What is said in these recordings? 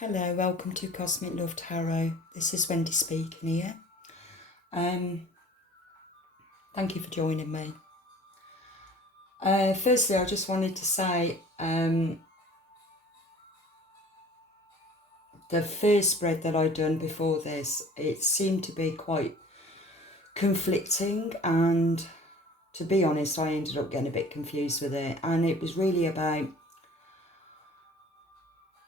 Hello, welcome to Cosmic Love Tarot. This is Wendy speaking here. Thank you for joining me. Firstly, I just wanted to say the first spread that I'd done before this, it seemed to be quite conflicting, and to be honest, I ended up getting a bit confused with it. And it was really about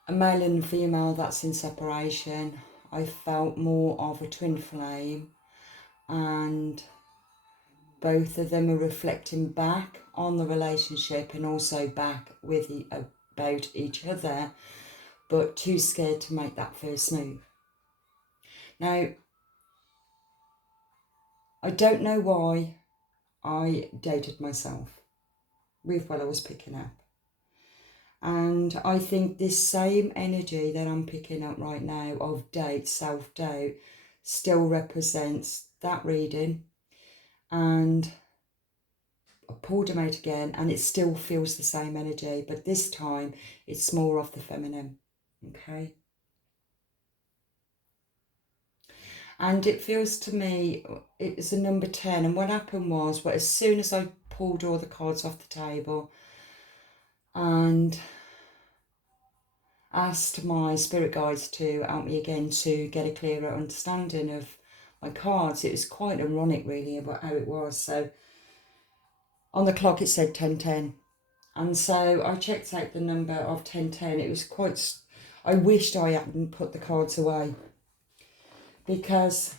a male and a female that's in separation. I felt more of a twin flame, and both of them are reflecting back on the relationship and also back with about each other, but too scared to make that first move. Now, I don't know why I doubted myself with what I was picking up. And I think this same energy that I'm picking up right now of doubt, self-doubt, still represents that reading. And I pulled them out again, and it still feels the same energy, but this time it's more of the feminine, okay? And it feels to me, it was a number 10, and what happened was, well, as soon as I pulled all the cards off the table and asked my spirit guides to help me again to get a clearer understanding of my cards, it was quite ironic really about how it was. So on the clock it said 1010, and so I checked out the number of 1010. It was quite, I wished I hadn't put the cards away, because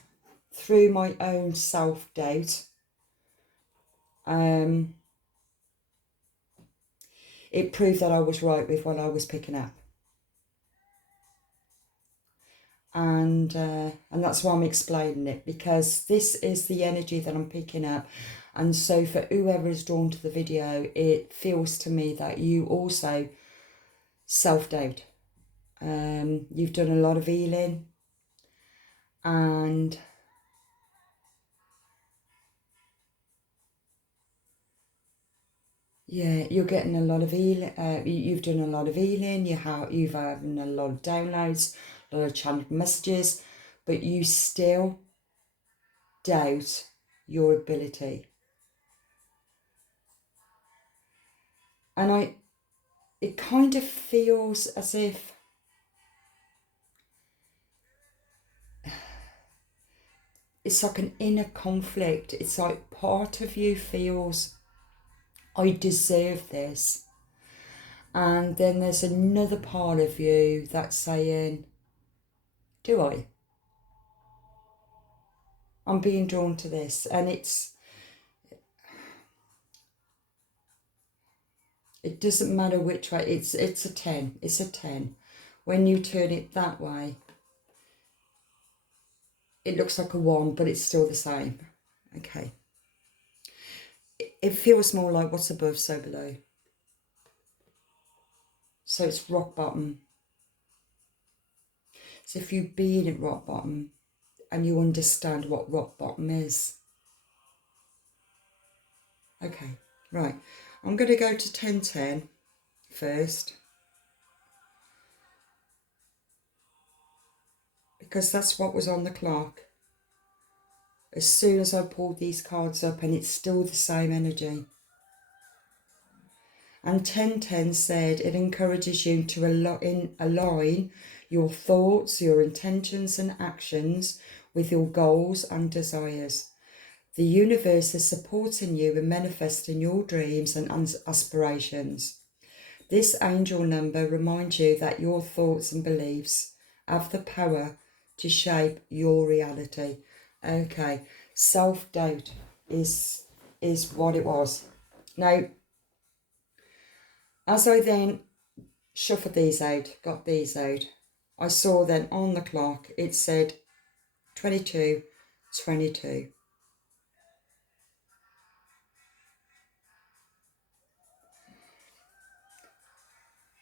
through my own self-doubt, it proved that I was right with what I was picking up. And that's why I'm explaining it, because this is the energy that I'm picking up. And so for whoever is drawn to the video, it feels to me that you also self-doubt. You've done a lot of healing, and yeah, you're getting a lot of healing. You've done a lot of healing. You've had a lot of downloads, a lot of channeled messages, but you still doubt your ability. And it kind of feels as if it's like an inner conflict. It's like part of you feels, I deserve this. And then there's another part of you that's saying, do I? I'm being drawn to this. And it doesn't matter which way. It's a 10. It's a 10. When you turn it that way, it looks like a 1, but it's still the same. Okay. It feels more like what's above, so below. So it's rock bottom. So if you've been at rock bottom and you understand what rock bottom is. Okay, right. I'm going to go to 1010 first, because that's what was on the clock as soon as I pulled these cards up, and it's still the same energy. And 1010 said it encourages you to align your thoughts, your intentions and actions with your goals and desires. The universe is supporting you in manifesting your dreams and aspirations. This angel number reminds you that your thoughts and beliefs have the power to shape your reality. Okay, self-doubt is what it was. Now, as I then shuffled these out, got these out, I saw then on the clock it said 22:22.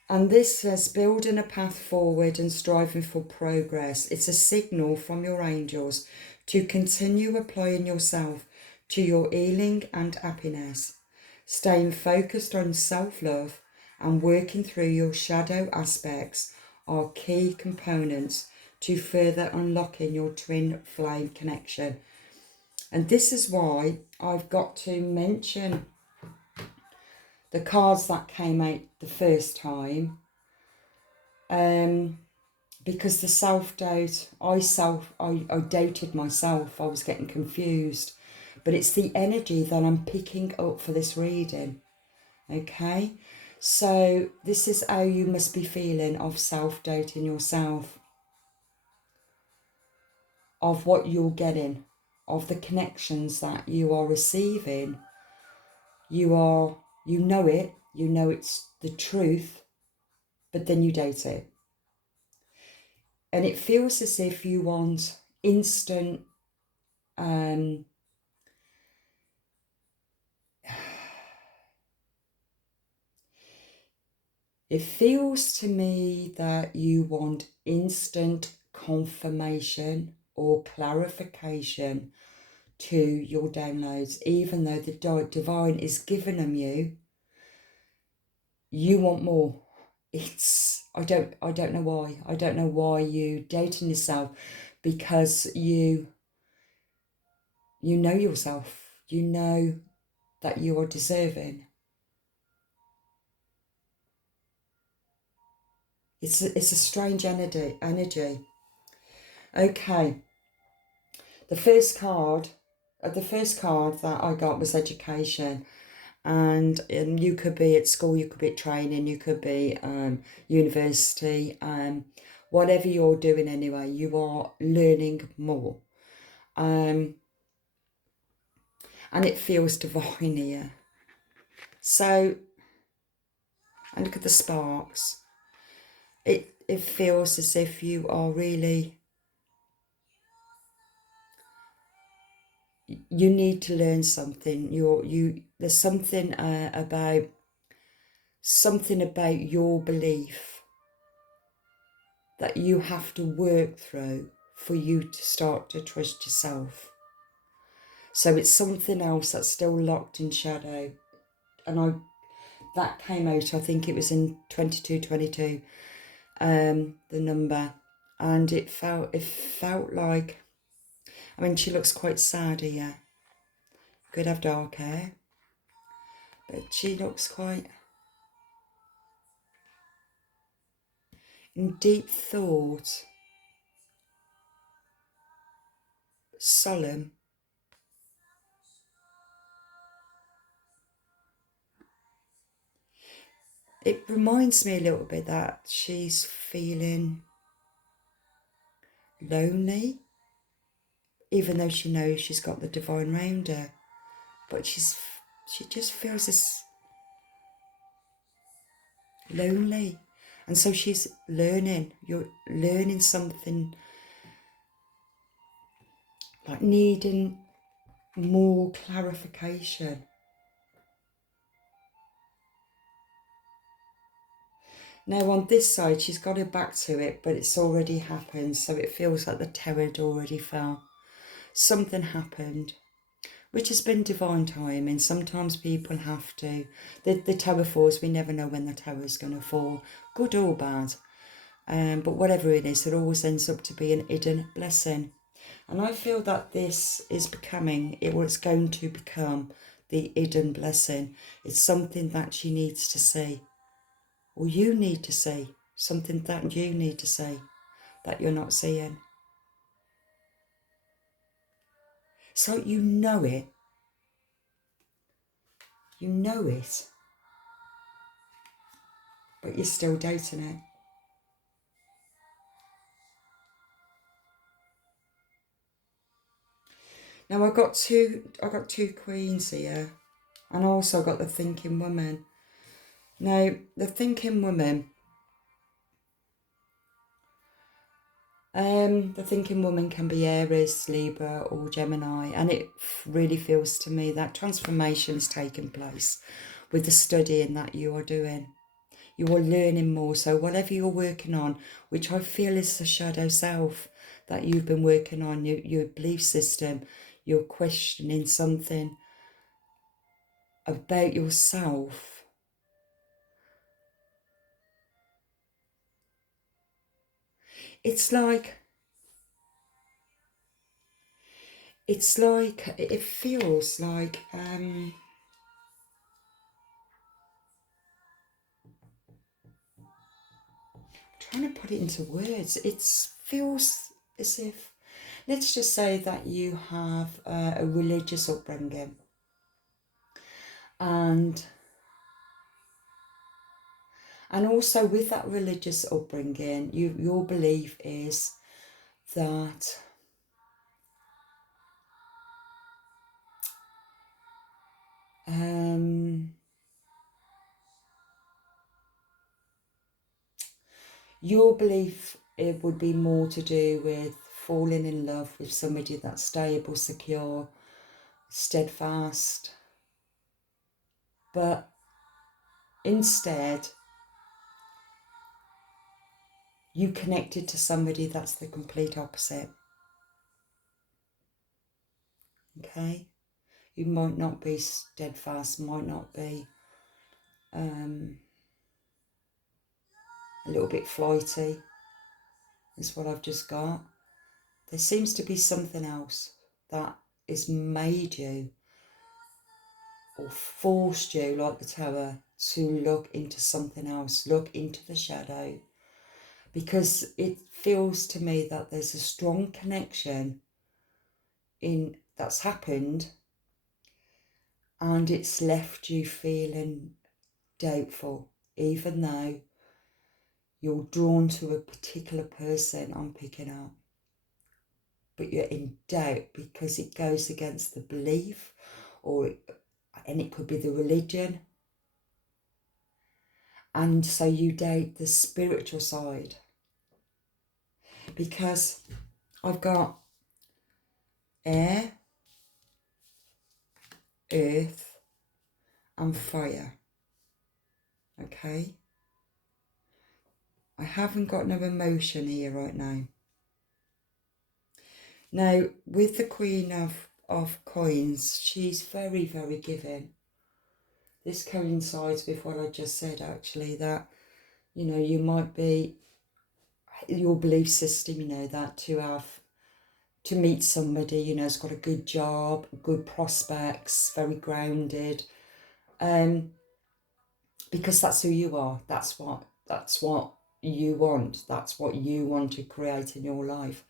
And this says building a path forward and striving for progress. It's a signal from your angels to continue applying yourself to your healing and happiness, staying focused on self-love and working through your shadow aspects are key components to further unlocking your twin flame connection. And this is why I've got to mention the cards that came out the first time. Because the self-doubt, I doubted myself. I was getting confused. But it's the energy that I'm picking up for this reading. Okay? So this is how you must be feeling of self-doubting yourself. Of what you're getting. Of the connections that you are receiving. You know it. You know it's the truth. But then you doubt it. And it feels as if you want instant it feels to me that you want instant confirmation or clarification to your downloads, even though the divine is giving them you want more. I don't know why. I don't know why you doubting yourself, because you know yourself. You know that you are deserving. It's a strange energy. Okay. The first card that I got was education. And you could be at school, you could be at training, you could be university, whatever you're doing anyway, you are learning more. And it feels divine here. So, and look at the sparks. It feels as if you are really, you need to learn something. There's something about your belief that you have to work through for you to start to trust yourself. So it's something else that's still locked in shadow. And that came out, I think it was in 2222, the number. And it felt like, I mean, she looks quite sad here. Could have dark hair. But she looks quite in deep thought. Solemn. It reminds me a little bit that she's feeling lonely, even though she knows she's got the divine round her. But she just feels this lonely. And so she's learning. You're learning something, like needing more clarification. Now on this side, she's got her back to it, but it's already happened. So it feels like the tower had already fell. Something happened, which has been divine timing. Sometimes people have to. The tower falls. We never know when the tower is going to fall, good or bad. But whatever it is, it always ends up to be an hidden blessing. And I feel that this is becoming, it's going to become the hidden blessing. It's something that she needs to see. Or you need to see. Something that you need to see that you're not seeing. So you know it. You know it. But you're still doubting it. Now I got two queens here, and also got the thinking woman. Now the thinking woman, can be Aries, Libra, or Gemini, and it really feels to me that transformation is taking place with the studying that you are doing. You are learning more. So whatever you're working on, which I feel is the shadow self that you've been working on, your belief system, you're questioning something about yourself. It's like, it feels like, trying to put it into words, it feels as if, let's just say that you have a religious upbringing, and also with that religious upbringing, your belief is that your belief, it would be more to do with falling in love with somebody that's stable, secure, steadfast, but instead you connected to somebody that's the complete opposite. Okay, you might not be steadfast, might not be a little bit flighty, is what I've just got. There seems to be something else that has made you or forced you, like the tower, to look into something else, look into the shadow, because it feels to me that there's a strong connection in that's happened, and it's left you feeling doubtful, even though you're drawn to a particular person I'm picking up, but you're in doubt because it goes against the belief, and it could be the religion, and so you doubt the spiritual side, because I've got air, earth and fire. Okay, I haven't got no emotion here right now. Now, with the Queen of Coins, she's very, very giving. This coincides with what I just said, actually, that, you know, you might be, your belief system, you know, that to meet somebody, you know, has got a good job, good prospects, very grounded, because that's who you are. That's what you want. That's what you want to create in your life.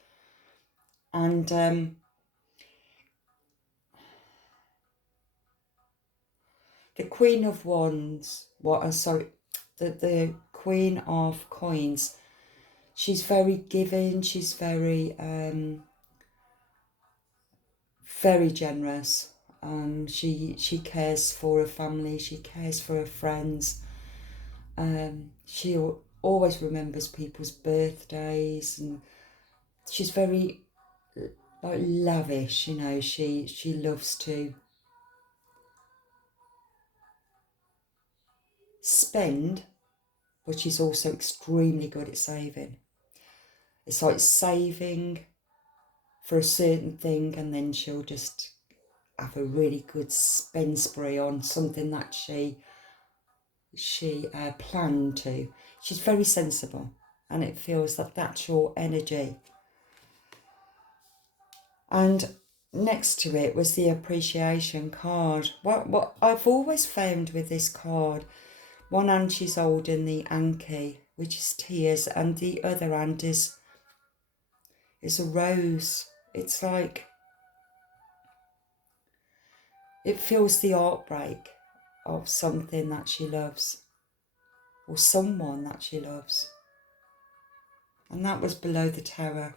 And the Queen of Wands, the Queen of Coins, she's very giving, she's very very generous. She cares for her family, she cares for her friends. She always remembers people's birthdays, and she's very like lavish, you know. She loves to spend, but she's also extremely good at saving. It's like saving for a certain thing, and then she'll just have a really good spend spree on something that she planned to. She's very sensible, and it feels that that's your energy. And next to it was the appreciation card. What I've always found with this card, one hand she's holding the Anki, which is tears, and the other hand is a rose. It's like, it feels the heartbreak of something that she loves, or someone that she loves. And that was below the tower.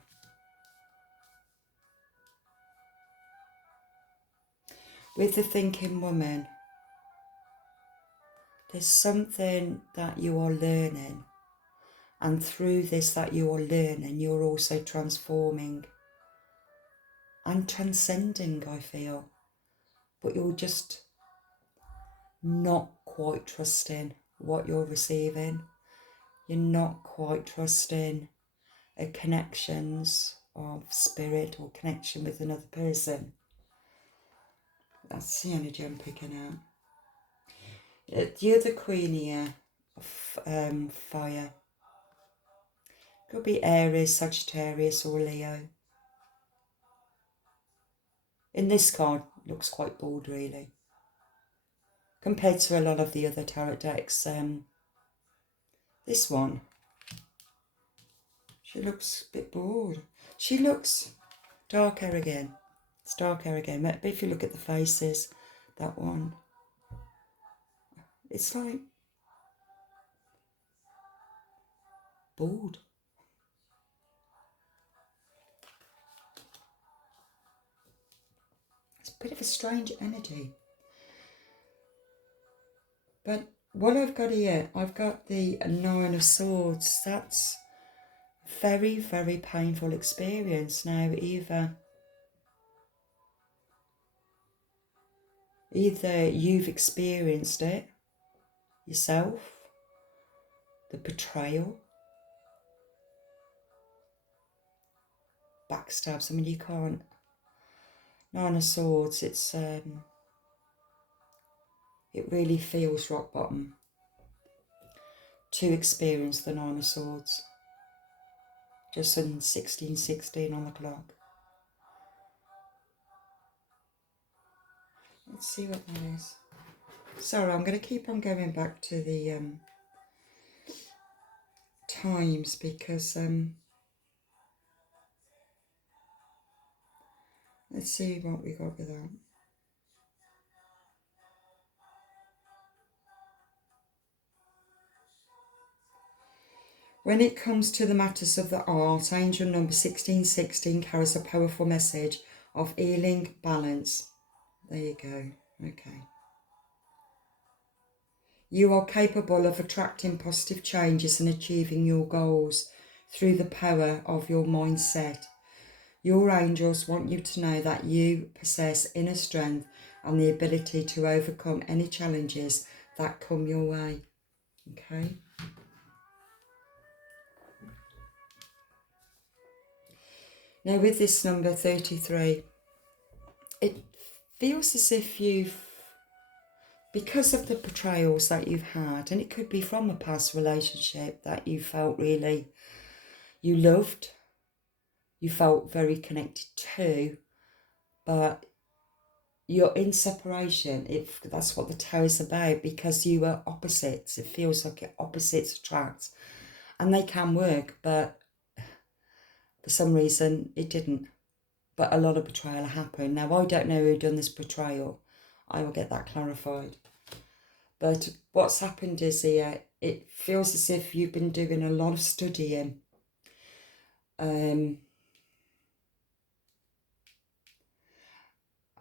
With the thinking woman, there's something that you are learning, and through this that you are learning, you're also transforming and transcending, I feel. But you're just not quite trusting what you're receiving. You're not quite trusting a connections of spirit or connection with another person. That's the energy I'm picking out. The other queen here of fire, Could be Aries, Sagittarius or Leo. In this card, looks quite bored really. Compared to a lot of the other tarot decks, this one, she looks a bit bored. She looks darker again. It's darker again. But if you look at the faces, that one, it's like bored. It's a bit of a strange energy. But what I've got here, I've got the Nine of Swords. That's a very, very painful experience. Now, either you've experienced it yourself, the betrayal, backstabs. I mean, you can't. Nine of Swords, it really feels rock bottom to experience the Nine of Swords. Just in 16:16 on the clock. Let's see what that is. Sorry, I'm going to keep on going back to the times because let's see what we got with that. When it comes to the matters of the art, angel number 1616 carries a powerful message of healing, balance. There you go. Okay. You are capable of attracting positive changes and achieving your goals through the power of your mindset. Your angels want you to know that you possess inner strength and the ability to overcome any challenges that come your way. Okay. Now with this number 33, it feels as if because of the betrayals that you've had, and it could be from a past relationship that you felt really you loved, you felt very connected to, but you're in separation. If that's what the Tower is about, because you were opposites. It feels like opposites attract, and they can work, but for some reason it didn't. But a lot of betrayal happened. Now I don't know who done this betrayal. I will get that clarified. But what's happened is here, it feels as if you've been doing a lot of studying. I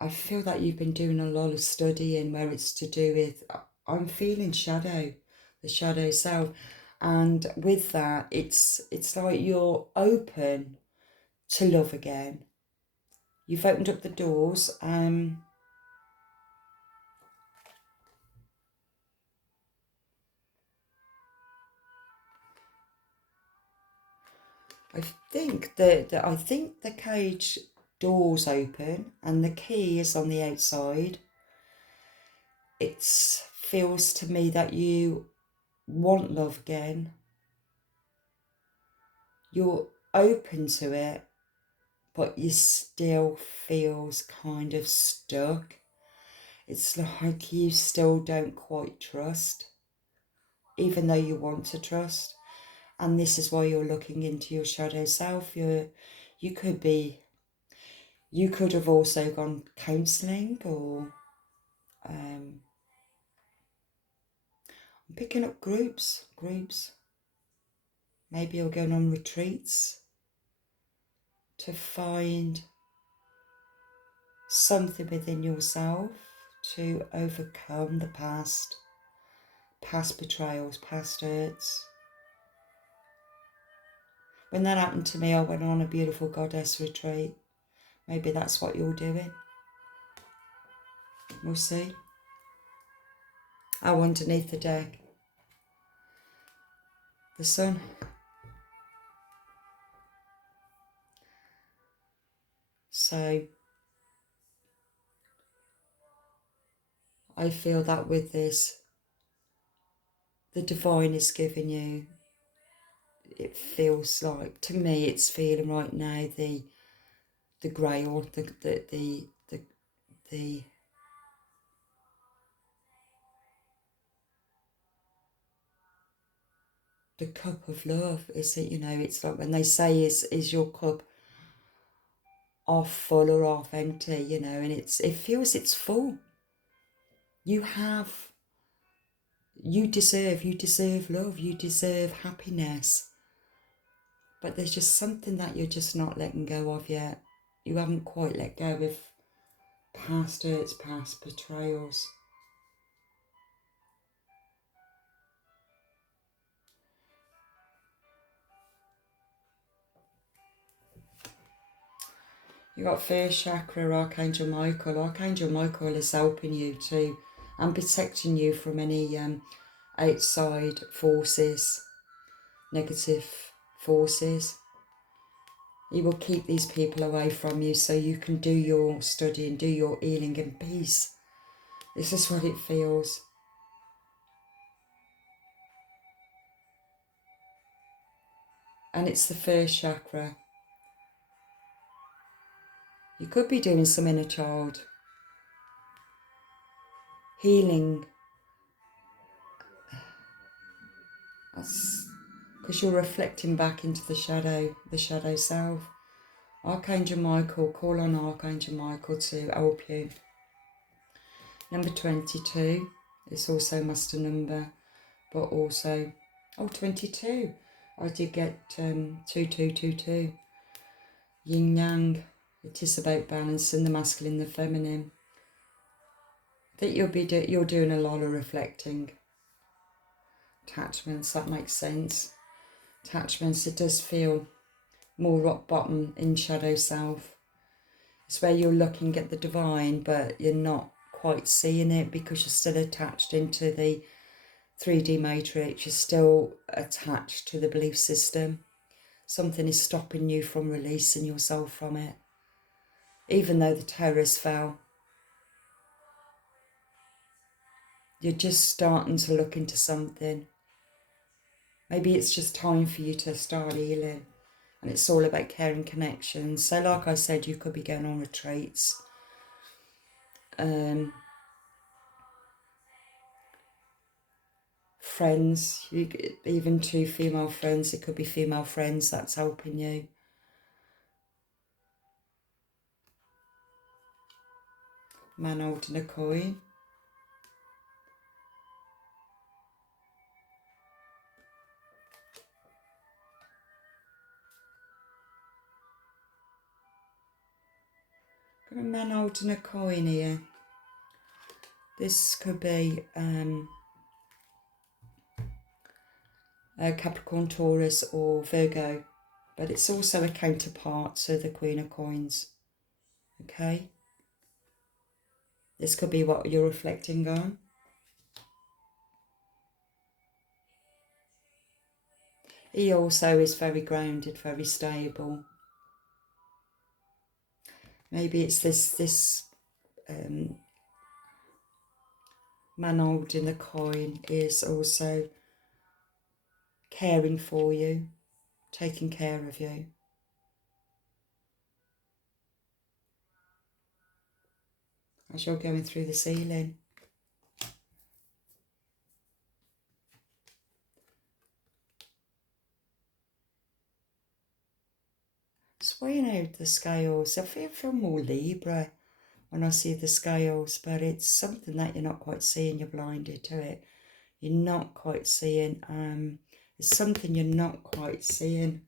feel that you've been doing a lot of studying where it's to do with, I'm feeling shadow, the shadow self. And with that, it's like you're open to love again. You've opened up the doors. I think the cage doors open and the key is on the outside. It feels to me that you want love again. You're open to it, but you still feels kind of stuck. It's like you still don't quite trust, even though you want to trust. And this is why you're looking into your shadow self. You could have also gone counselling, or I'm picking up groups. Maybe you're going on retreats to find something within yourself to overcome the past betrayals, past hurts. When that happened to me, I went on a beautiful goddess retreat. Maybe that's what you're doing. We'll see. Oh, underneath the deck, the sun. So I feel that with this, the divine is giving you, it feels like, to me, it's feeling right now the grey, or the cup of love. Is it, it's like when they say, is your cup half full or half empty, and it feels it's full. You deserve love, you deserve happiness. But there's just something that you're just not letting go of yet. You haven't quite let go of past hurts, past betrayals. You got first chakra, Archangel Michael. Archangel Michael is helping you to and protecting you from any outside forces, negative forces. He will keep these people away from you so you can do your study and do your healing in peace. This is what it feels. And it's the first chakra. You could be doing some inner child healing. That's because you're reflecting back into the shadow self. Archangel Michael, call on Archangel Michael to help you. Number 22 is also master number, but also, 22. I did get 2222. Yin Yang, it is about balancing the masculine and the feminine. I think you're doing a lot of reflecting. Attachments, that makes sense. Attachments, it does feel more rock bottom in shadow self. It's where you're looking at the divine, but you're not quite seeing it because you're still attached into the 3D matrix. You're still attached to the belief system. Something is stopping you from releasing yourself from it. Even though the terrors fell, you're just starting to look into something. Maybe it's just time for you to start healing. And it's all about caring connections. So like I said, you could be going on retreats. Friends, even 2 female friends. It could be female friends that's helping you. Man holding a coin. Got a man holding a coin here. This could be Capricorn, Taurus or Virgo, but it's also a counterpart to the Queen of Coins. Okay? This could be what you're reflecting on. He also is very grounded, very stable. Maybe it's this man holding the coin is also caring for you, taking care of you. As you're going through the ceiling. Swaying out the scales. I feel more Libra when I see the scales, but it's something that you're not quite seeing. You're blinded to it. You're not quite seeing. It's something you're not quite seeing.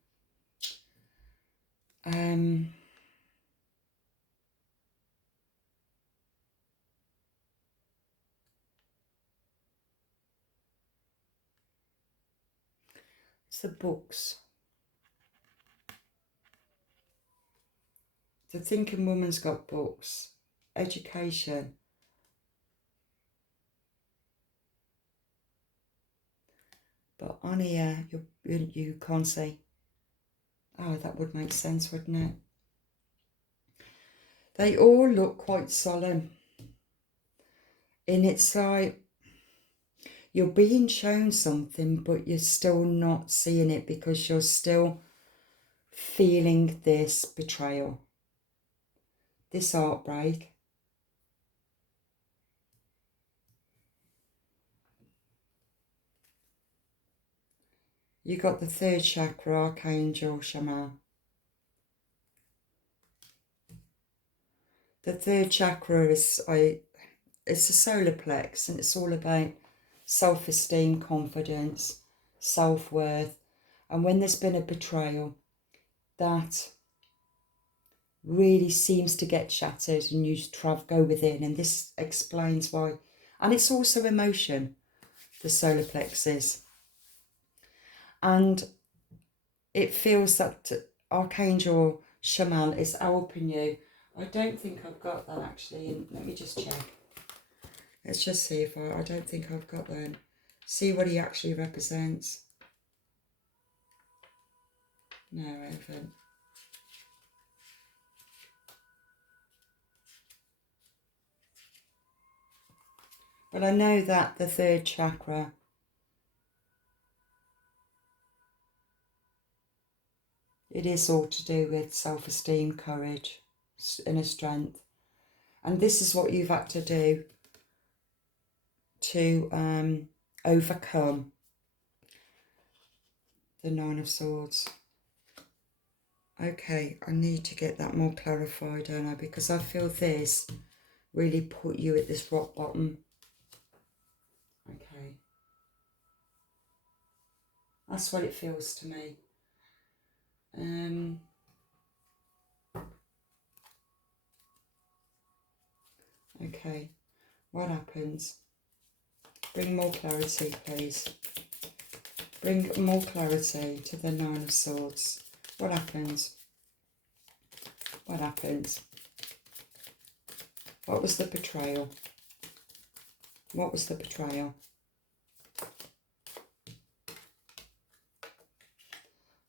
It's the books. The thinking woman's got books. Education. But on here, you can't see. Oh, that would make sense, wouldn't it? They all look quite solemn. And it's like, you're being shown something, but you're still not seeing it because you're still feeling this betrayal, this heartbreak. You got the third chakra, Archangel Chamal. The third chakra is it's the solar plex, and it's all about self-esteem, confidence, self-worth. And when there's been a betrayal, that really seems to get shattered and you go within, and this explains why. And it's also emotion, the solar plexus. And it feels that Archangel Chamal is helping you. I don't think I've got that actually. Let me just check. Let's just see if I don't think I've got that. See what he actually represents. No, I haven't. But I know that the third chakra it is all to do with self-esteem, courage, inner strength. And this is what you've had to do to overcome the Nine of Swords. Okay, I need to get that more clarified, don't I? Because I feel this really put you at this rock bottom. Okay. That's what it feels to me. Okay, what happens? Bring more clarity, please. Bring more clarity to the Nine of Swords. What happens? What happens? What was the betrayal? What was the betrayal?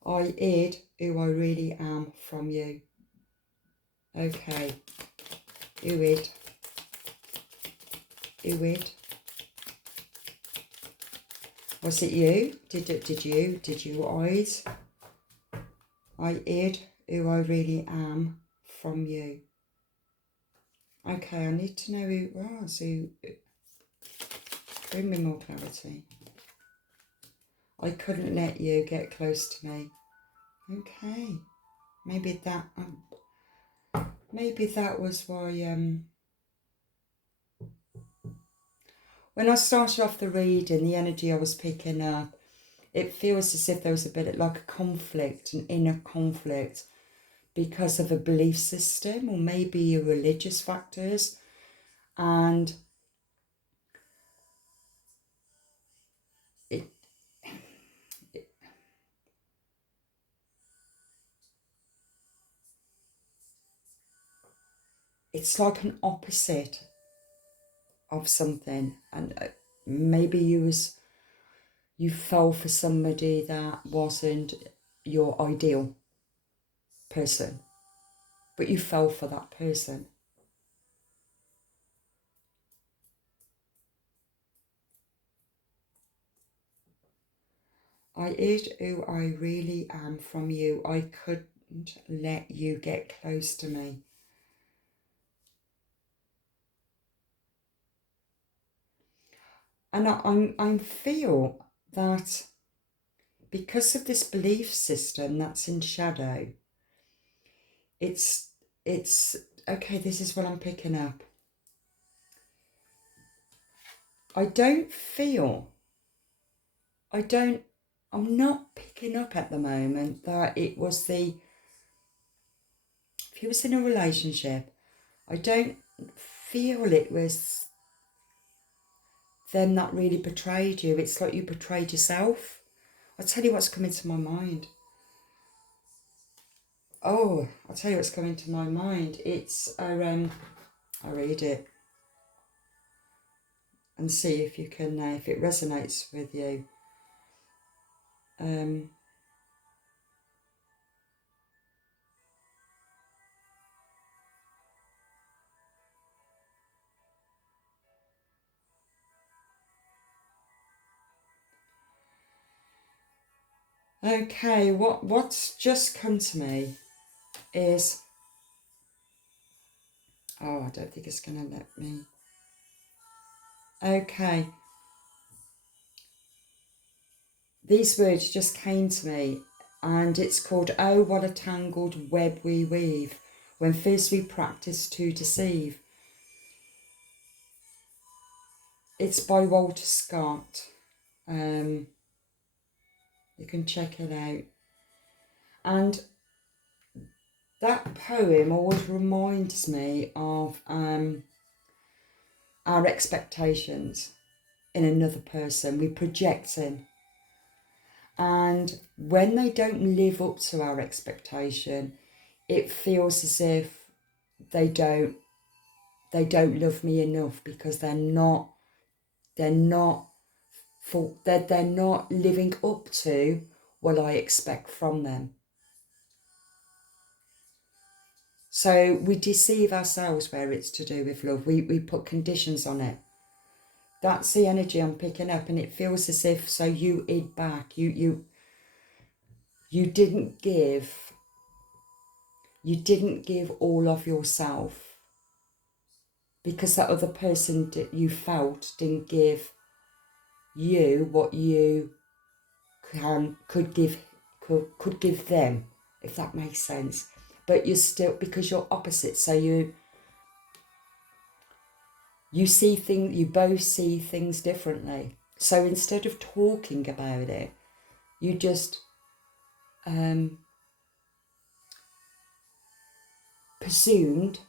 I hid who I really am from you. Okay. Who hid? Who hid? Was it you? Did you eyes? I hid who I really am from you. Okay, I need to know who it was. Bring me more clarity. I couldn't let you get close to me. Okay. Maybe that was why when I started off the reading, the energy I was picking up, it feels as if there was a bit like a conflict, an inner conflict, because of a belief system or maybe religious factors. And it's like an opposite of something. And maybe you fell for somebody that wasn't your ideal person, but you fell for that person. I hid who I really am from you. I couldn't let you get close to me. And I feel that because of this belief system that's in shadow, it's okay, this is what I'm picking up. I'm not picking up at the moment that it was if you was in a relationship, I don't feel it was them that really betrayed you. It's like you betrayed yourself. I'll tell you what's coming to my mind. Oh, I'll tell you what's coming to my mind. It's I'll read it and see if you can, if it resonates with you. Okay, what's just come to me is, oh, I don't think it's going to let me. Okay, these words just came to me, and it's called, oh, what a tangled web we weave, when first we practice to deceive. It's by Walter Scott. You can check it out. And that poem always reminds me of our expectations in another person. We project in. And when they don't live up to our expectation, it feels as if they don't love me enough, because they're not living up to what I expect from them. So we deceive ourselves where it's to do with love. We put conditions on it. That's the energy I'm picking up, and it feels as if, so you id back. You didn't give all of yourself, because that other person that you felt didn't give you what you could give them, if that makes sense. But you're still, because you're opposite, so you both see things differently. So instead of talking about it, you just presumed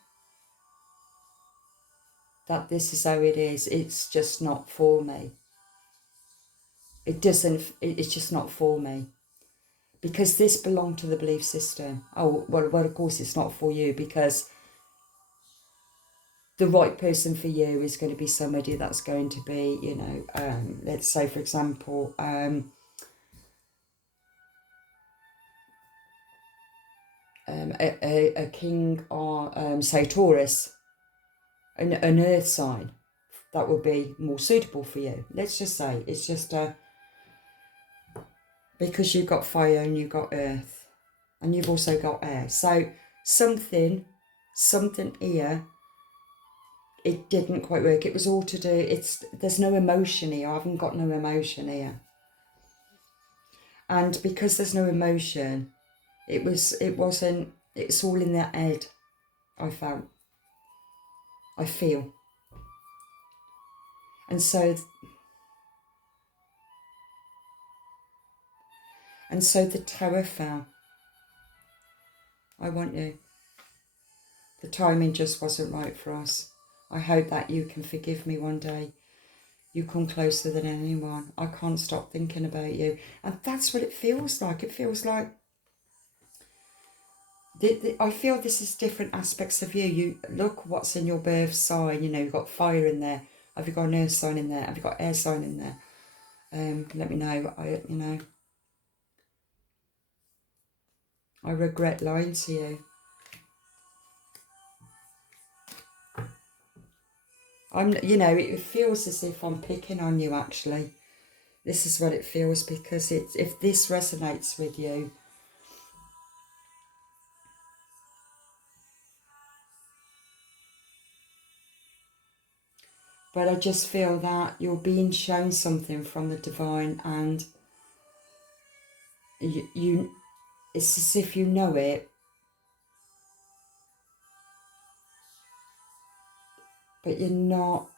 that this is how it is. It's just not for me. It's just not for me. Because this belonged to the belief system. Oh, well, of course it's not for you, because the right person for you is going to be somebody that's going to be, let's say, for example, a king, or say Taurus, an earth sign, that would be more suitable for you. Let's just say it's just because you've got fire and you've got earth, and you've also got air. So something here, it didn't quite work. It was all to do, there's no emotion here. I haven't got no emotion here. And because there's no emotion, it's all in their head, I feel. And so the tower fell. I want you. The timing just wasn't right for us. I hope that you can forgive me one day. You come closer than anyone. I can't stop thinking about you. And that's what it feels like. It feels like, I feel this is different aspects of you. You look what's in your birth sign. You've got fire in there. Have you got an earth sign in there? Have you got air sign in there? Let me know. I regret lying to you. It feels as if I'm picking on you, actually. This is what it feels, because if this resonates with you, but I just feel that you're being shown something from the divine, and you it's as if you know it, but you're not.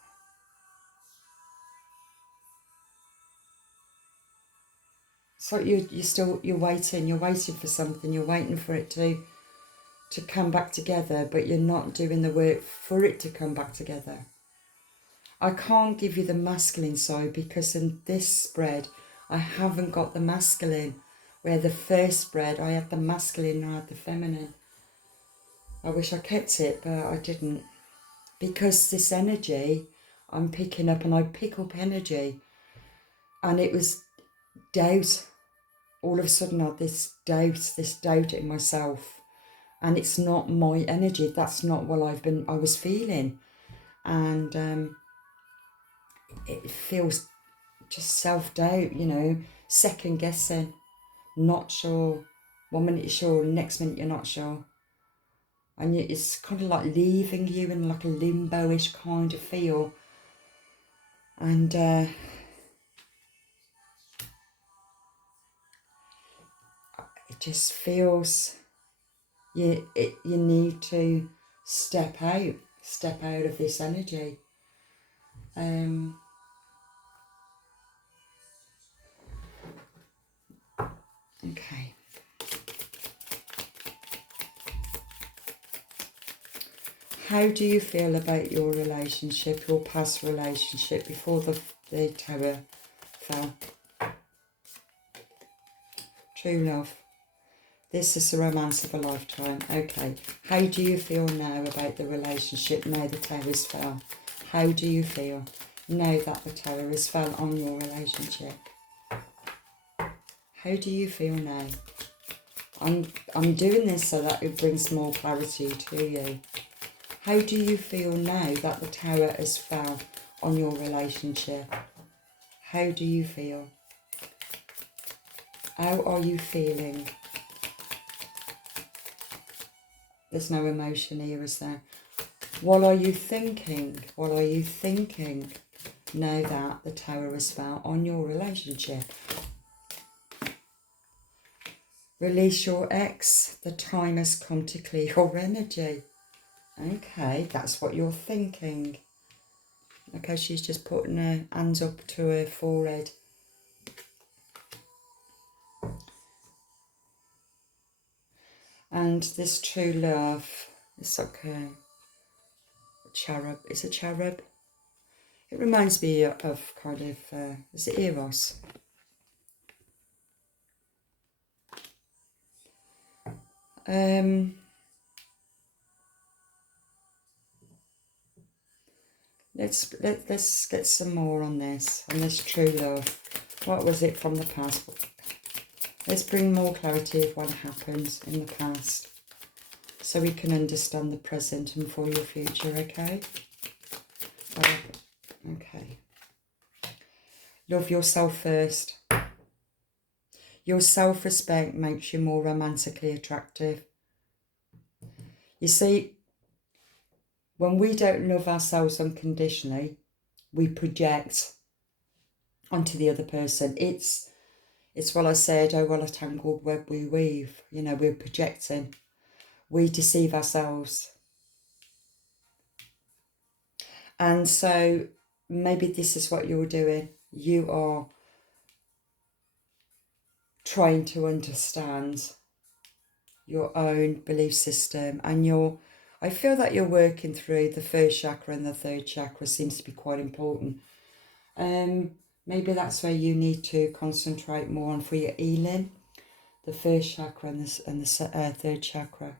It's like you're waiting for something, you're waiting for it to come back together, but you're not doing the work for it to come back together. I can't give you the masculine side, because in this spread I haven't got the masculine, where the first spread I had the masculine and I had the feminine. I wish I kept it, but I didn't, because this energy I'm picking up, and I pick up energy, and it was doubt. All of a sudden I had this doubt in myself, and it's not my energy. That's not what I was feeling, and it feels just self-doubt, second guessing. not sure. 1 minute you're sure, next minute you're not sure. And it's kind of like leaving you in like a limbo-ish kind of feel. And it just feels you need to step out of this energy. Okay. How do you feel about your relationship, your past relationship, before the tower fell? True love. This is the romance of a lifetime. Okay. How do you feel now about the relationship now the towers fell? How do you feel now that the towers fell on your relationship? How do you feel now? I'm doing this so that it brings more clarity to you. How do you feel now that the tower has fell on your relationship? How do you feel? How are you feeling? There's no emotion here, is there? What are you thinking? What are you thinking now that the tower has fell on your relationship? Release your ex. The time has come to clear your energy. Okay, that's what you're thinking. Okay, she's just putting her hands up to her forehead. And this true love is like a cherub. It's a cherub. It reminds me of kind of, is it Eros? Let's get some more on this true love. What was it from the past? Let's bring more clarity of what happens in the past, so we can understand the present and for your future. Okay. Okay. Love yourself first. Your self-respect makes you more romantically attractive. You see, when we don't love ourselves unconditionally, we project onto the other person. It's what I said, oh, well, a tangled web we weave. You know, we're projecting. We deceive ourselves. And so maybe this is what you're doing. You are trying to understand your own belief system, and I feel that you're working through the first chakra, and the third chakra seems to be quite important. Maybe that's where you need to concentrate more on for your healing, the first chakra and the third chakra.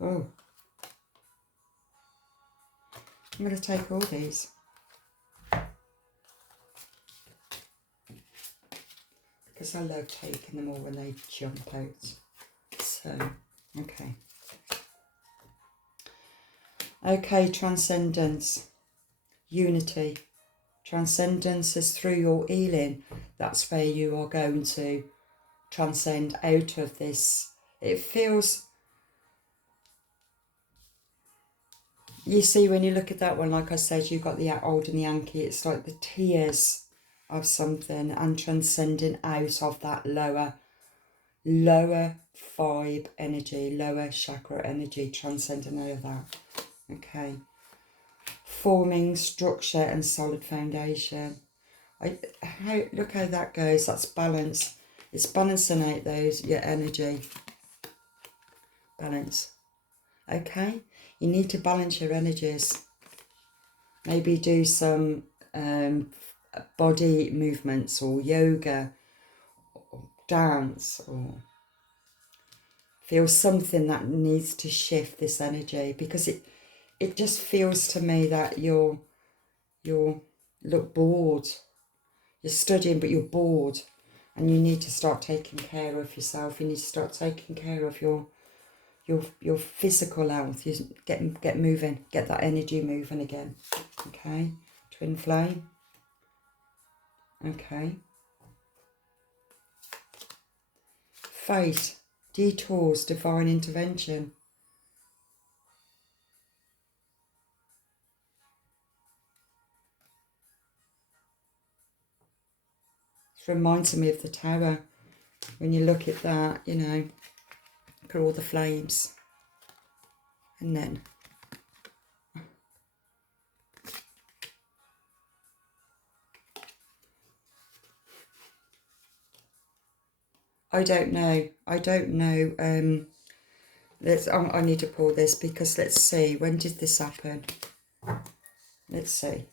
Oh, I'm going to take all these. Because I love taking them all when they jump out. So, okay. Okay, transcendence, unity. Transcendence is through your healing. That's where you are going to transcend out of this. It feels, you see, when you look at that one, like I said, you've got the old and the Yankee. It's like the tears of something, and transcending out of that lower vibe energy, lower chakra energy, transcending out of that. Okay. Forming structure and solid foundation. Look how that goes. That's balance. It's balancing out your energy. Balance. Okay. You need to balance your energies. Maybe do some body movements or yoga. dance or feel something that needs to shift this energy, because it just feels to me that you're look bored. You're studying but you're bored, and you need to start taking care of yourself. You need to start taking care of your physical health. You get moving, get that energy moving again. Okay, twin flame. Okay. Fate, detours, divine intervention. It reminds me of the tower. When you look at that, you know, look at all the flames. And then I don't know. I need to pull this, because let's see, when did this happen? Let's see.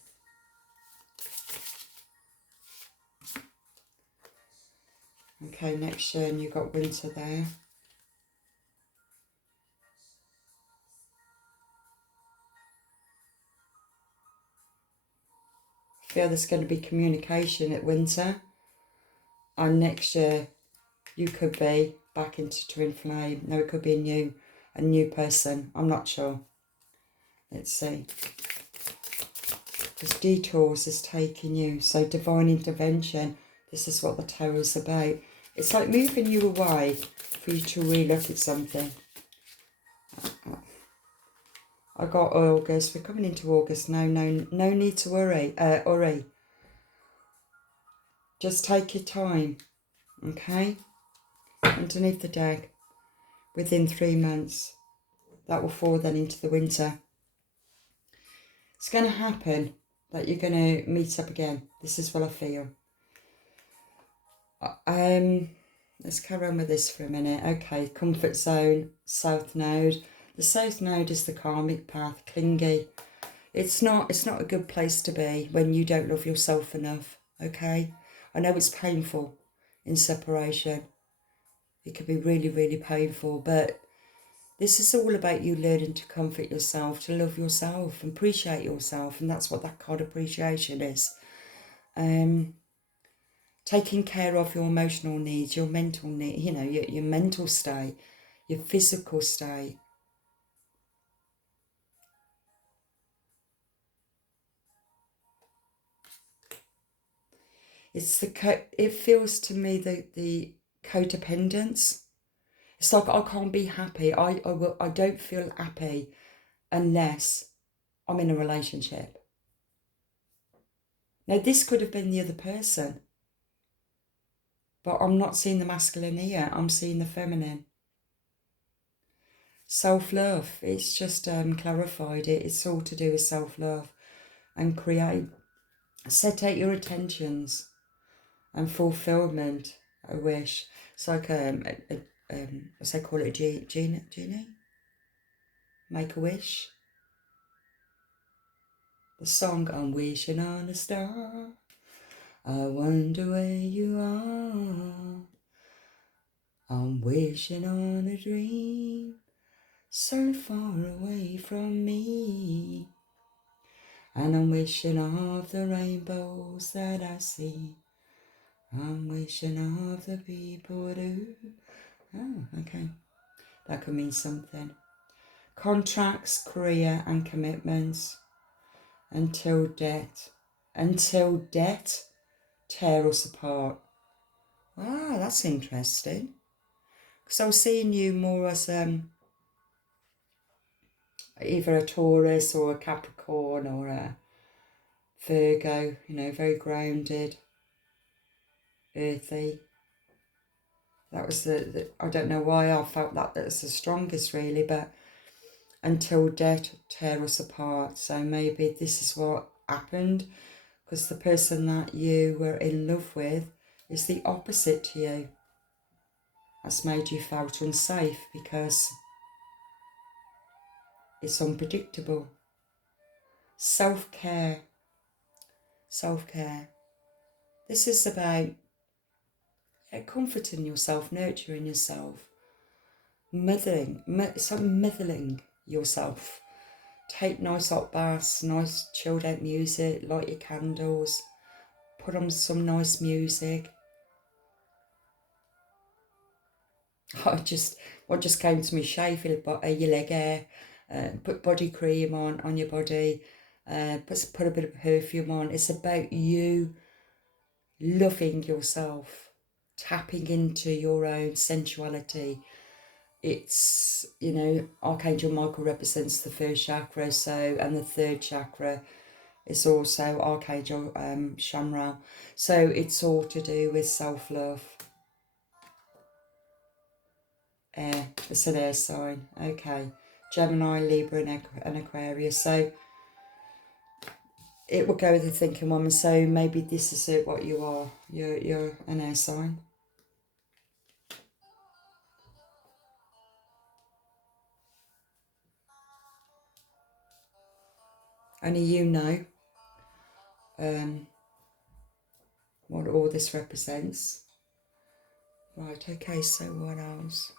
Okay, next year, and you've got winter there. I feel there's going to be communication at winter. And next year, you could be back into twin flame. No, it could be a new person. I'm not sure. Let's see. Because detours is taking you. So divine intervention. This is what the Tower is about. It's like moving you away for you to relook at something. I got August. We're coming into August now. No need to worry. Just take your time. Okay? Underneath the deck. Within 3 months. That will fall then into the winter. It's going to happen that you're going to meet up again. This is what I feel. Let's carry on with this for a minute. Okay, comfort zone, south node. The south node is the karmic path, clingy. It's not a good place to be when you don't love yourself enough. Okay, I know it's painful in separation. It can be really, really painful, but this is all about you learning to comfort yourself, to love yourself, and appreciate yourself, and that's what that card appreciation is. Taking care of your emotional needs, your mental need, you know, your mental state, your physical state. It feels to me the codependence. It's like I can't be happy. I don't feel happy unless I'm in a relationship. Now this could have been the other person, but I'm not seeing the masculine here. I'm seeing the feminine. Self-love. It's just clarified it. It's all to do with self-love and set out your intentions and fulfillment. A wish. It's like what's they call it? Genie. Make a wish. The song I'm wishing on a star. I wonder where you are. I'm wishing on a dream so far away from me. And I'm wishing of the rainbows that I see. I'm wishing of the people do. Oh, okay. That could mean something. Contracts, career and commitments. Until debt tear us apart. Ah, that's interesting. Because I was seeing you more as either a Taurus or a Capricorn or a Virgo, you know, very grounded, earthy. That was the I don't know why I felt that was the strongest really, but until death tear us apart. So maybe this is what happened, because the person that you were in love with is the opposite to you. That's made you felt unsafe because it's unpredictable. Self-care. This is about, comforting yourself, nurturing yourself, mothering yourself. Take nice hot baths, nice chilled out music, light your candles, put on some nice music. What just came to me, shave your leg hair, put body cream on your body, put a bit of perfume on. It's about you loving yourself, tapping into your own sensuality. It's, you know, Archangel Michael represents the first chakra, so, and the third chakra is also Archangel Shamral. So it's all to do with self-love. Air, it's an air sign. Okay, Gemini, Libra and Aquarius. So it will go with the thinking woman. So maybe this is it, what you are. You're an air sign. Only you know what all this represents. Right, okay, so what else?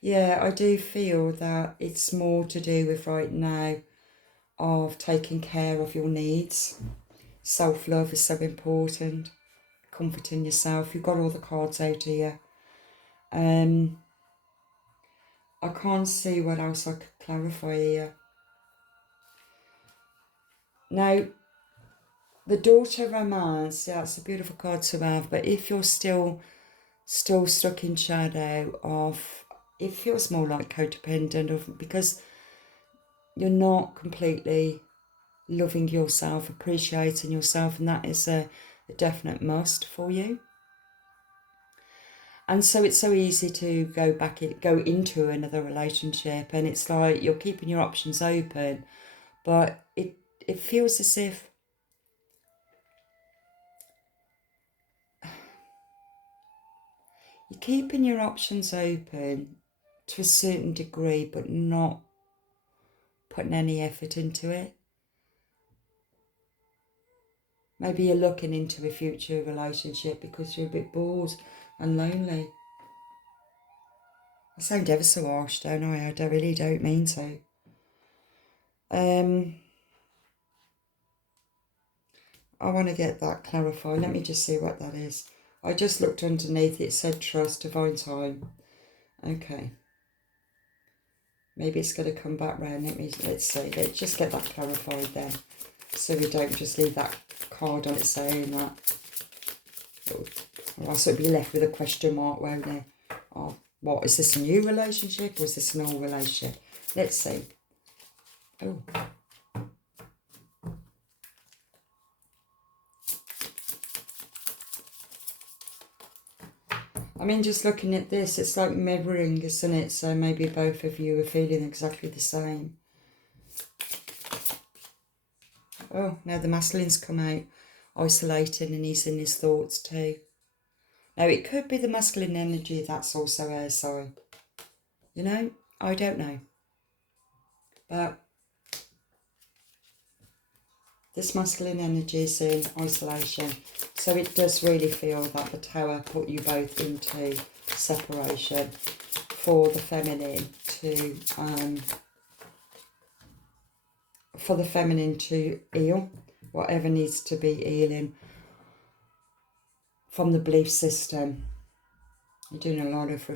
Yeah, I do feel that it's more to do with right now of taking care of your needs. Self-love is so important. Comforting yourself. You've got all the cards out here. I can't see what else I could clarify here. Now, the Daughter Romance, yeah, it's a beautiful card to have, but if you're still stuck in shadow of, it feels more like codependent, because you're not completely loving yourself, appreciating yourself, and that is a definite must for you. And so it's so easy to go into another relationship, and it's like you're keeping your options open, but it feels as if you're keeping your options open to a certain degree, but not putting any effort into it. Maybe you're looking into a future relationship because you're a bit bored and lonely. I sound ever so harsh, don't I? I really don't mean to. I want to get that clarified. Let me just see what that is. I just looked underneath. It said trust, divine time. Okay. Maybe it's going to come back round. Let's see. Let's just get that clarified then, so we don't just leave that card on it saying that. Or else it'll be left with a question mark, won't it? Oh, what, is this a new relationship or is this an old relationship? Let's see. Oh. I mean, just looking at this, it's like mirroring, isn't it? So maybe both of you are feeling exactly the same. Oh, now the masculine's come out, isolating, and he's in his thoughts too. Now, it could be the masculine energy that's also air sign. You know, I don't know. But this masculine energy is in isolation. So it does really feel that the Tower put you both into separation for the feminine to heal whatever needs to be healing from the belief system. You're doing a lot of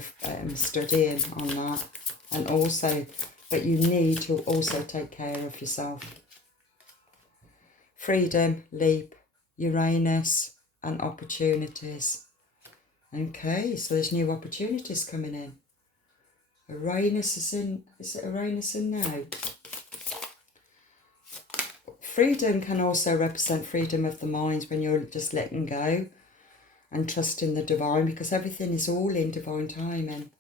studying on that, and also, but you need to also take care of yourself. Freedom, leap, Uranus, and opportunities. Okay, so there's new opportunities coming in. Uranus is in, is it Uranus in now? Freedom can also represent freedom of the mind when you're just letting go and trusting the divine, because everything is all in divine timing.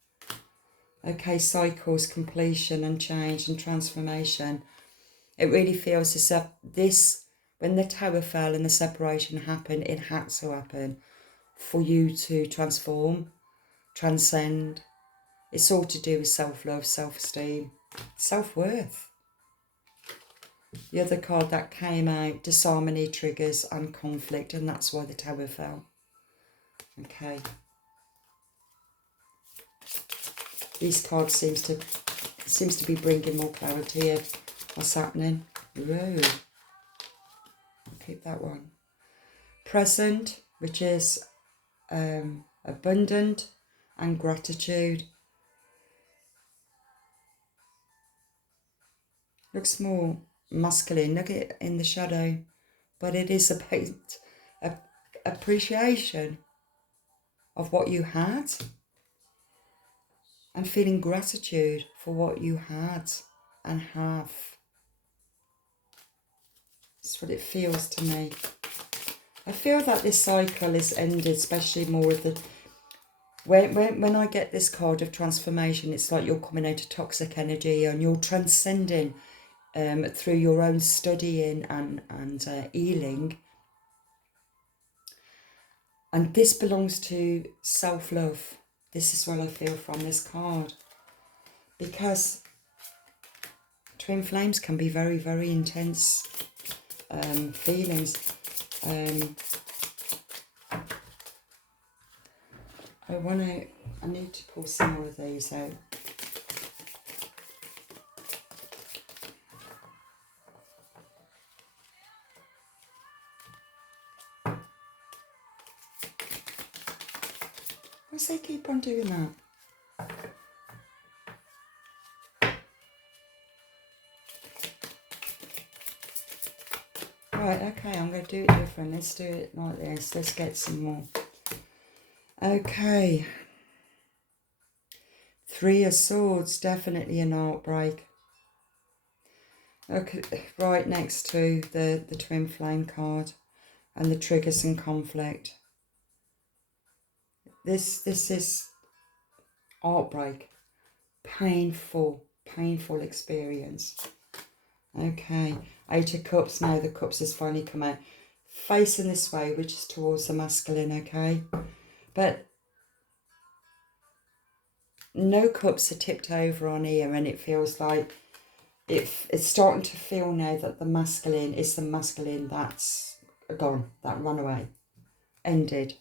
Okay, cycles, completion and change and transformation. It really feels as if this, when the Tower fell and the separation happened, it had to happen for you to transform, transcend. It's all to do with self-love, self-esteem, self-worth. The other card that came out, disharmony, triggers and conflict, and that's why the Tower fell. Okay. These cards seems to be bringing more clarity of what's happening. Whoa. Keep that one. Present, which is abundant and gratitude. Looks more masculine. Look at it in the shadow, but it is about appreciation of what you had and feeling gratitude for what you had and have. That's what it feels to me. I feel that this cycle is ended, especially more with the when I get this card of transformation, it's like you're coming out of toxic energy and you're transcending through your own studying and healing. And this belongs to self-love. This is what I feel from this card. Because twin flames can be very, very intense feelings. I need to pull some more of these out. Why do they keep on doing that? Right, okay, I'm going to do it different. Let's do it like this. Let's get some more. Okay. Three of Swords, definitely an heartbreak. Okay, right next to the twin flame card and the triggers and conflict. This is heartbreak. Painful experience. Okay, Eight of Cups. Now the Cups has finally come out. Facing this way, which is towards the masculine, okay? But no cups are tipped over on here, and it feels like it's starting to feel now that the masculine is the masculine that's gone, that run away, ended.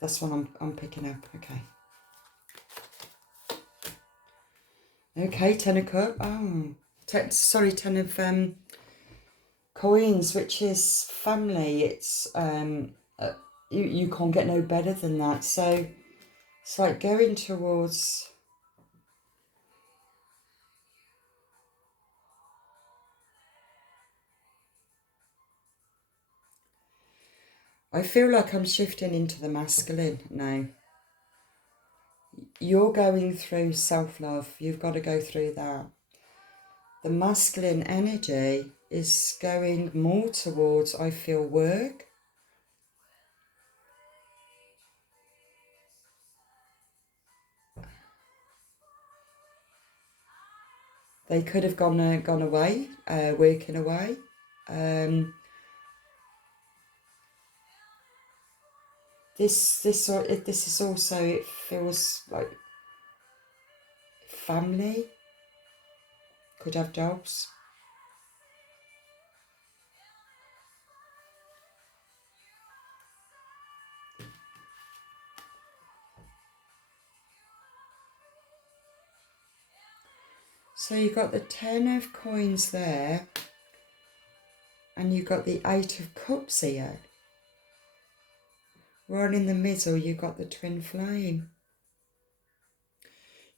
That's what I'm picking up. Okay. Okay, Ten of Cups. Oh, Ten of Coins, which is family. It's you can't get no better than that. So it's like going towards. I feel like I'm shifting into the masculine now. You're going through self-love. You've got to go through that. The masculine energy is going more towards, I feel, work. They could have gone away, working away. This is also, it feels like family. Could have jobs. So you've got the Ten of Coins there, and you've got the Eight of Cups here. Right in the middle, you've got the twin flame.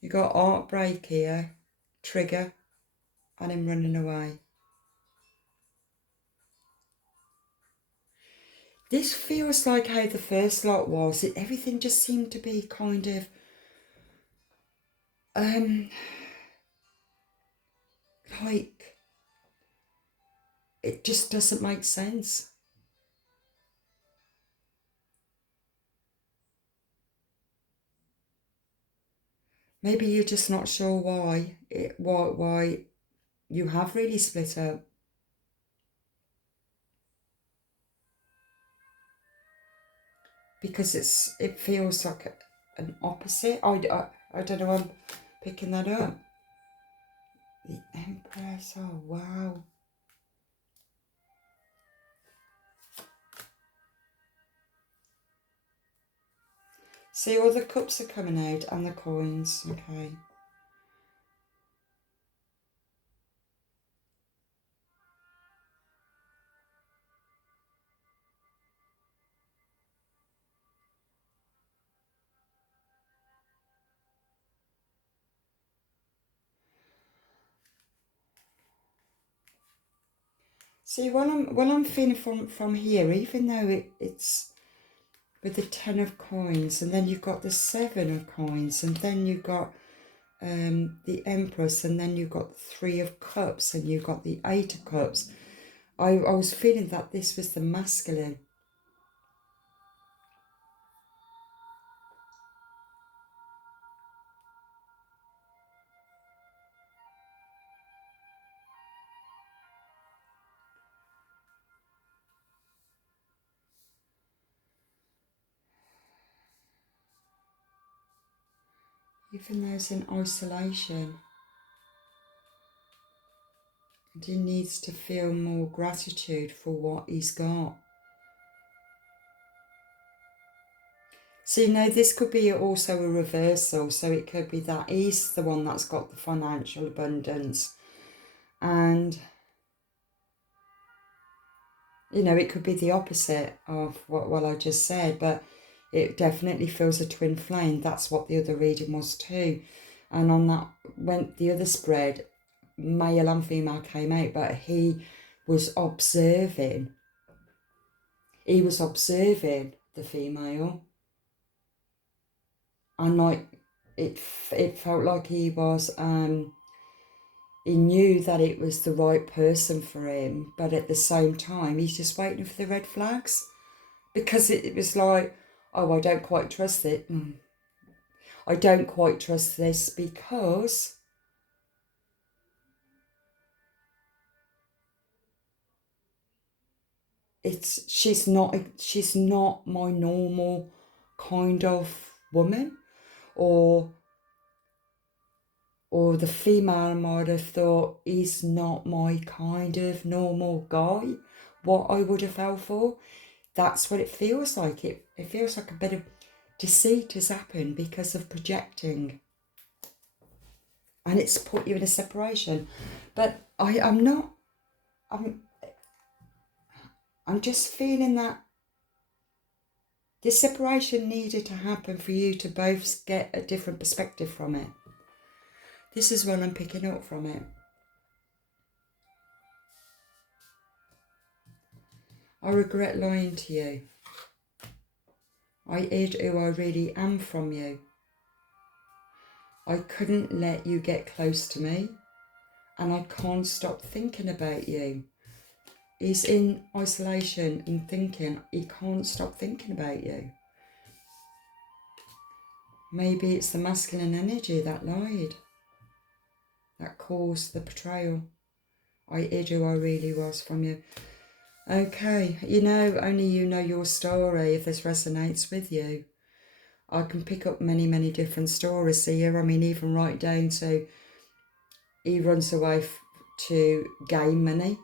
You've got heartbreak here, trigger, and him running away. This feels like how the first lot was. Everything just seemed to be kind of like it just doesn't make sense. Maybe you're just not sure why you have really split up. Because it feels like an opposite. I don't know, I'm picking that up. The Empress, oh wow. See, all the cups are coming out and the coins. Okay. See, when I'm feeling from here, even though it's with the 10 of coins, and then you've got the 7 of coins, and then you've got the Empress, and then you've got the 3 of cups, and you've got the 8 of cups. I was feeling that this was the masculine. Even though it's in isolation, and he needs to feel more gratitude for what he's got. So, this could be also a reversal. So it could be that he's the one that's got the financial abundance. And, it could be the opposite of what I just said. But it definitely feels a twin flame. That's what the other reading was too. And on that, when the other spread, male and female came out, but he was observing. He was observing the female. And like, it felt like he was, he knew that it was the right person for him, but at the same time, he's just waiting for the red flags. Because it was like, oh, I don't quite trust it. I don't quite trust this because she's not my normal kind of woman, or the female might have thought he's not my kind of normal guy, what I would have fell for. That's what it feels like. It feels like a bit of deceit has happened because of projecting, and it's put you in a separation. But I'm just feeling that this separation needed to happen for you to both get a different perspective from it. This is what I'm picking up from it. I regret lying to you. I hid who I really am from you. I couldn't let you get close to me, and I can't stop thinking about you. He's in isolation and thinking, he can't stop thinking about you. Maybe it's the masculine energy that lied, that caused the betrayal. I hid who I really was from you. Okay, only you know your story if this resonates with you. I can pick up many, many different stories here. I mean, even right down to he runs away to gain money.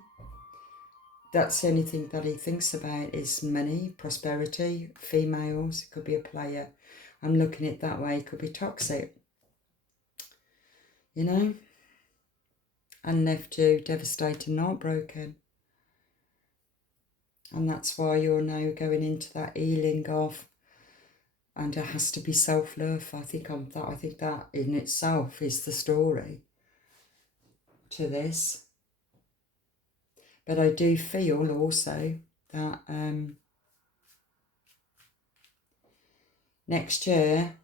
That's the only thing that he thinks about is money, prosperity, females. It could be a player. I'm looking at it that way. It could be toxic. And left you devastated and heartbroken. And that's why you're now going into that healing of, and it has to be self-love. I think that in itself is the story to this. But I do feel also that next year,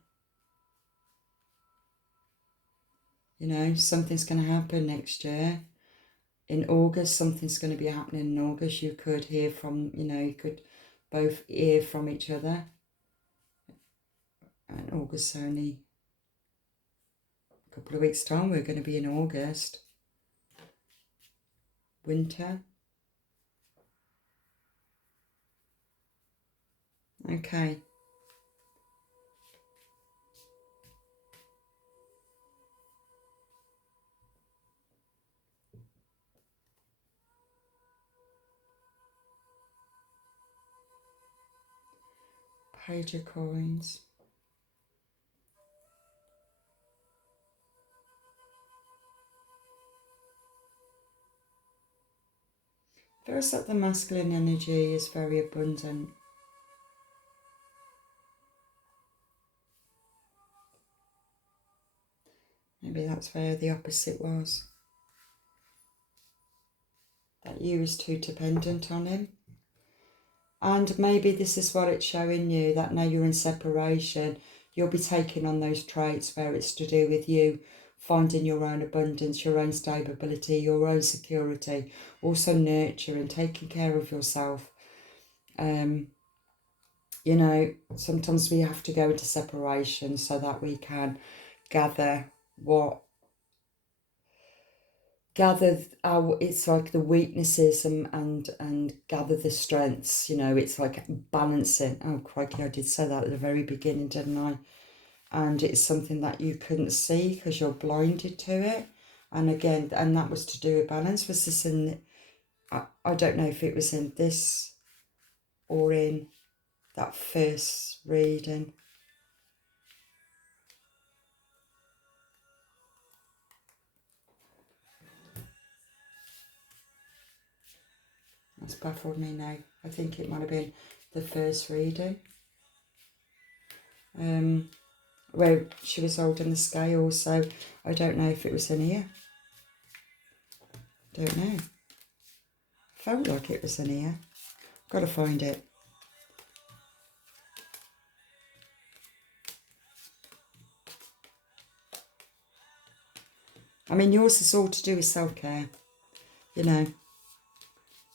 something's going to happen next year. In August, something's going to be happening in August. You could hear from, you could both hear from each other. And August's only a couple of weeks' time. We're going to be in August. Winter. Okay. Page of coins. Feels like the masculine energy is very abundant. Maybe that's where the opposite was. That you was too dependent on him. And maybe this is what it's showing you, that now you're in separation, you'll be taking on those traits where it's to do with you finding your own abundance, your own stability, your own security, also nurturing, taking care of yourself. You know, sometimes we have to go into separation so that we can gather our, it's like the weaknesses and gather the strengths, you know, it's like balancing. Oh crikey, I did say that at the very beginning, didn't I? And it's something that you couldn't see because you're blinded to it. And again, and that was to do with balance. Was this in, I don't know if it was in this or in that first reading. That's baffled me now. I think it might have been the first reading. Where she was holding the scale, so I don't know if it was in here. Don't know. Felt like it was in here. Got to find it. I mean, yours is all to do with self-care, you know.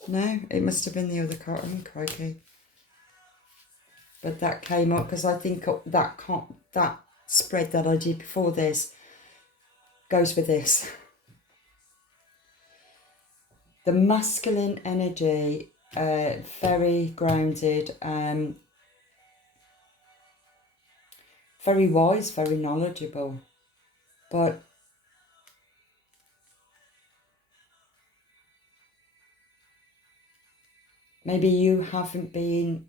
No, it must have been the other card. Oh, crikey. But that came up because I think that spread that I did before this goes with this. The masculine energy, very grounded, very wise, very knowledgeable, but maybe you haven't been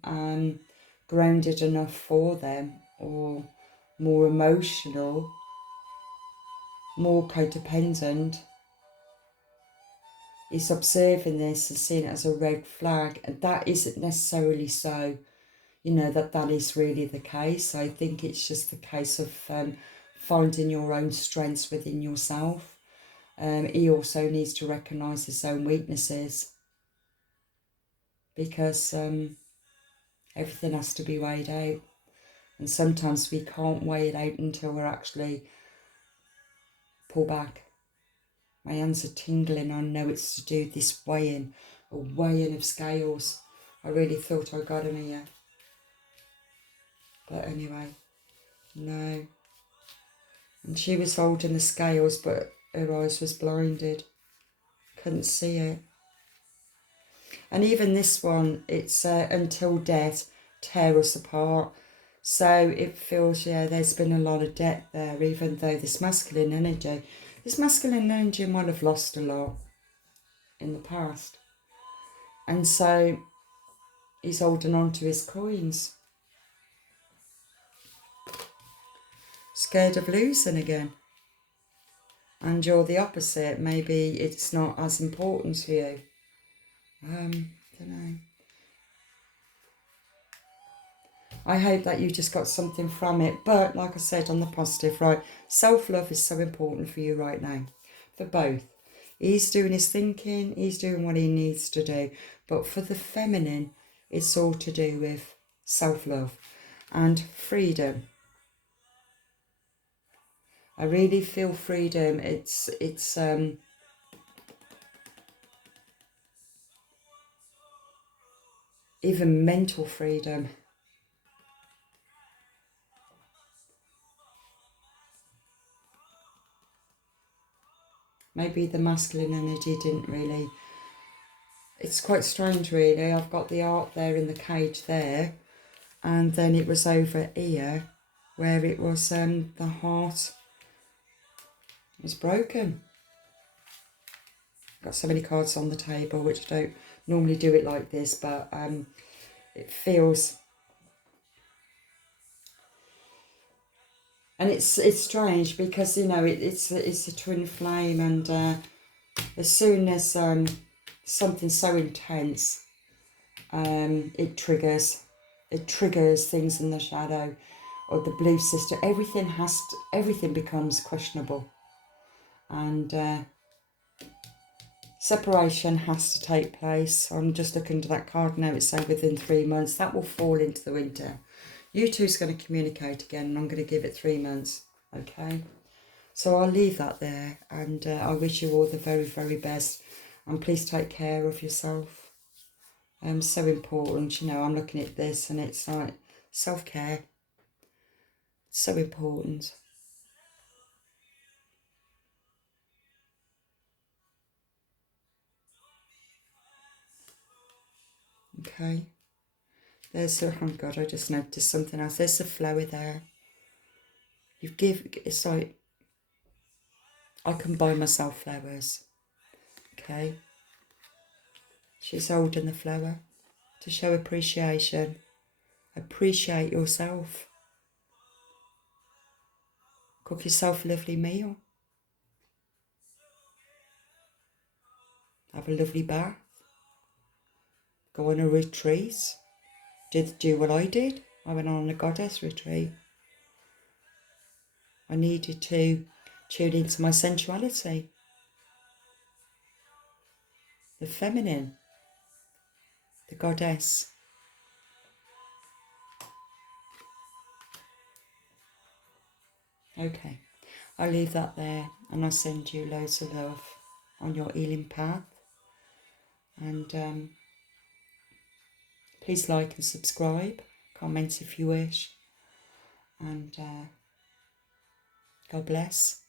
grounded enough for them, or more emotional, more codependent. Is observing this and seeing it as a red flag, and that isn't necessarily so, you know, that is really the case. I think it's just the case of finding your own strengths within yourself. He also needs to recognise his own weaknesses, because everything has to be weighed out, and sometimes we can't weigh it out until we're actually pull back. My hands are tingling. I know it's to do this weighing, a weighing of scales. I really thought I got him here. But anyway, no. And she was holding the scales, but her eyes was blinded. Couldn't see it. And even this one, it's until death tear us apart. So it feels, yeah, there's been a lot of death there, even though this masculine energy might have lost a lot in the past. And so he's holding on to his coins. Scared of losing again. And you're the opposite. Maybe it's not as important to you. Don't know. I hope that you just got something from it. But like I said, on the positive, right, self-love is so important for you right now. For both. He's doing his thinking. He's doing what he needs to do. But for the feminine, it's all to do with self-love and freedom. I really feel freedom. It's even mental freedom. Maybe the masculine energy didn't really. It's quite strange, really. I've got the art there in the cage there, and then it was over here where it was the heart was broken. Got so many cards on the table, which I don't normally do it like this, but it feels. And it's strange because, you know, it's a twin flame, and as soon as something so intense. It triggers things in the shadow, or the belief system. Everything becomes questionable, and separation has to take place. I'm just looking at that card now. It's saying within 3 months. That will fall into the winter. You two's going to communicate again, and I'm going to give it 3 months. Okay, so I'll leave that there, and I wish you all the very, very best, and please take care of yourself. So important, you know. I'm looking at this, and it's like self-care. So important. Okay. There's oh God, I just noticed something else. There's a flower there. It's like, I can buy myself flowers. Okay. She's holding the flower to show appreciation. Appreciate yourself. Cook yourself a lovely meal. Have a lovely bath. Go on a retreat. Do what I did. I went on a goddess retreat. I needed to tune into my sensuality. The feminine. The goddess. Okay. I'll leave that there, and I'll send you loads of love on your healing path. And please like and subscribe. Comment if you wish. And God bless.